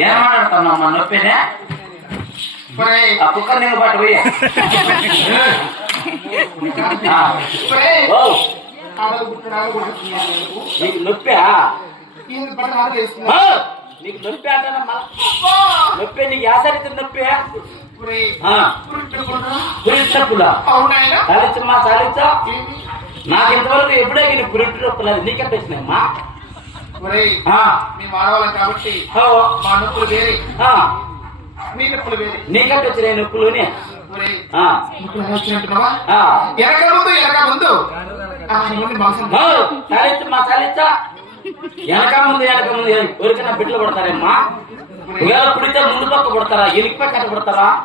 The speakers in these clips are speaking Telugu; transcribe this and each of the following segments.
ఏం మాట్లాడుతున్నావు మా నొప్పినే ఆ కుక్కర్ నీళ్ళు పట్టు పోయి నీకు నొప్పా నీకు నొప్పి అంటానమ్మా నొప్పి నీకు యాసరిత నొప్పి పురిటప్పులా చాలించమ్మా చాలించా నాకు ఇంతవరకు ఎప్పుడే పురిటి నొప్పులేదు నీకెంత వచ్చినాయమ్మా కాబట్టి మా నొప్పులు వేరే నీ నొప్పులు వేరే నీకెంత వచ్చినాయి నొప్పులుని చాలించమ్మా చాలించా వెనక ముందు ఎవరికైనా బిడ్డలు పడతారేమ్మా ఒకవేళ పుడితే ముందు పక్క పడతారా ఎనికి పక్క అట్ట పడతారా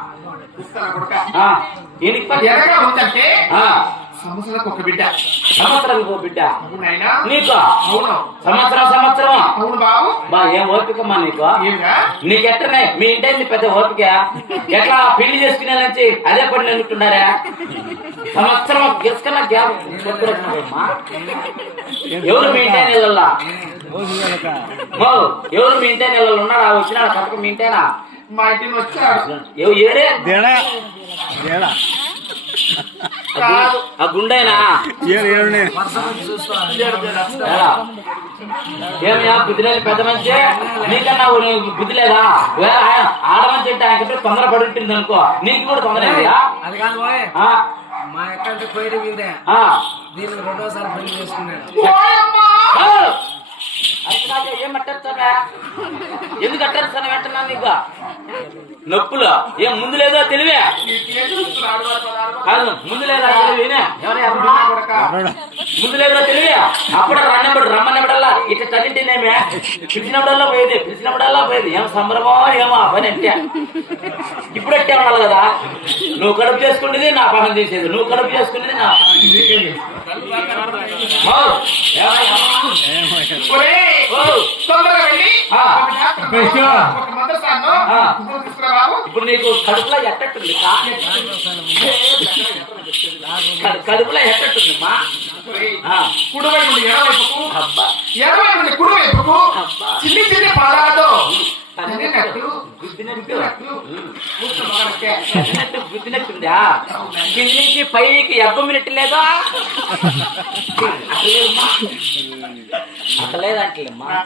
ఎనికి పక్క ఉందంటే సంవత్సరానికి ఒక బిడ్డ సంవత్సరానికి ఒక బిడ్డ నీకు అవును సంవత్సరం అవును బాబు బా ఏం ఓపికమ్మా నీకు నీకెట్టనే మీ ఇంటి పెద్ద ఓపిక ఎట్లా పెళ్లి చేసుకునే నుంచి అదే పని నిలుతున్నారా సంవత్సరం గెలుసుకన్నా గ్యాప్ చెప్పుకోమ్మా ఎవరు మీ ఇంటి నెలల్లా ఎవరు మీ ఇంటి నెలలు ఉన్నాడా వచ్చినా కథకు మీ ఇంటేనా మా ఇంటికి వచ్చాడు ఏరే ఆ గుండెనా ఏమయ్యా బుద్ధి లేదు పెద్ద మంచి నీకన్నా బుద్ధి లేదా ఆడ మంచి అంటే ఆయనకంటే తొందర పడి ఉంటుంది అనుకో నీకు కూడా తొందర మా ఎక్కడ పోయి వీరే దీనికి రెండోసారి పెళ్లి చేసుకున్నాడు ఏం అట్టేస్తానా ఎందుకు అట్టేస్తాను వెంటనా నీకు నొప్పులు ఏం ముందు లేదో తెలివే కాదు ముందు లేదా తెలివినే ముందు లేదో తెలివే అప్పుడు రమ్మన్నప్పుడల్లా ఇట్లా తల్లింటేనేమే పిలిచినప్పుడల్లా పోయేది ఏం సంబరమో ఏమో పని అంటే ఇప్పుడు అట్టే ఉండాలి కదా నువ్వు కడుపు చేసుకునేది నా పని చేసేది నువ్వు కడుపు చేసుకునేది నా ఇప్పుడు నీకు కడుపులో ఎట్టట్టుంది కడుపులో ఎట్టట్టుంది మా కుడివైపు ఎడవైపు కుడివైపుకు చిన్ని చిన్ని పాదాలతో గుద్దినట్టుందా కింది నుంచి పైకి ఎబ్బమినట్టు లేదా అట్లేదంటలేమ్మా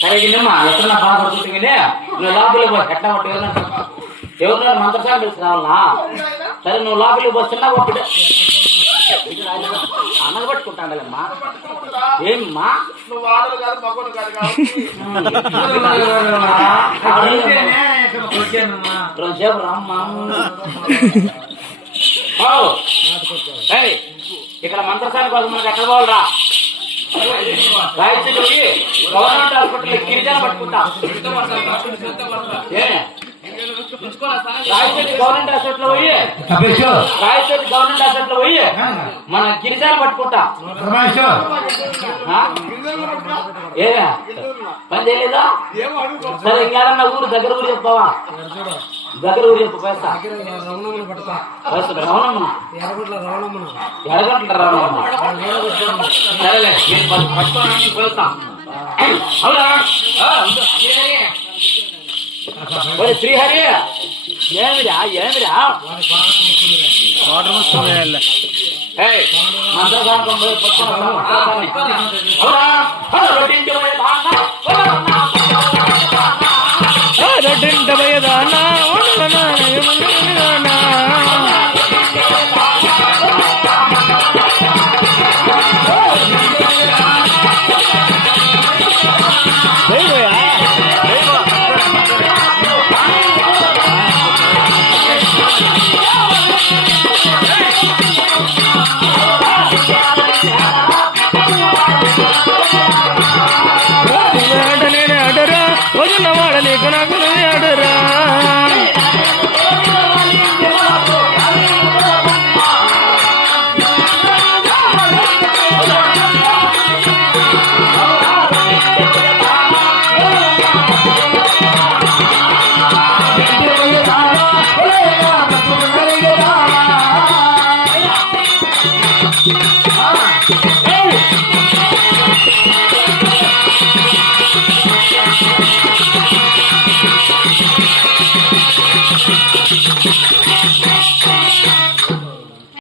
సరే గిన్నమ్మా ఎక్కడ బాధపడుతుంది నువ్వు లోపలికి పో ఎట్లా ఎవరినైనా మంత్రసాలు తెలిసి రావాలనా సరే నువ్వు లోపలికి పోతున్నా ఒకటి అన్నది పట్టుకుంటానమ్మా ఏమ్మా నువ్వు ఆడలు కాదు మగోడు కాదు రోజేపు రామ్మా ఇక్కడ మంత్రసాల కోసం మనకి ఎక్కడ పోవాలరా రాయచూటి పోయి గవర్నమెంట్ హాస్పిటల్ గిరిజన పట్టుకుంటా రాయచూటి గవర్నమెంట్ హాస్పిటల్ పోయి మన గిరిజన పట్టుకుంటా ఏదా పని చేయలేదా సరే ఇంకేదన్నా ఊరు దగ్గర ఊరు చెప్పావా దగ్గర ఊరు చెప్పు పైసా రవణమ్మ ఎరగంటల రవణమ్మ సరేలే పట్టుకోవడానికి పోతాం అవునా శ్రీహరి ఏమిరా రొట్టింట పోయేదానా వదిన వాడలేకు నాకు అడరా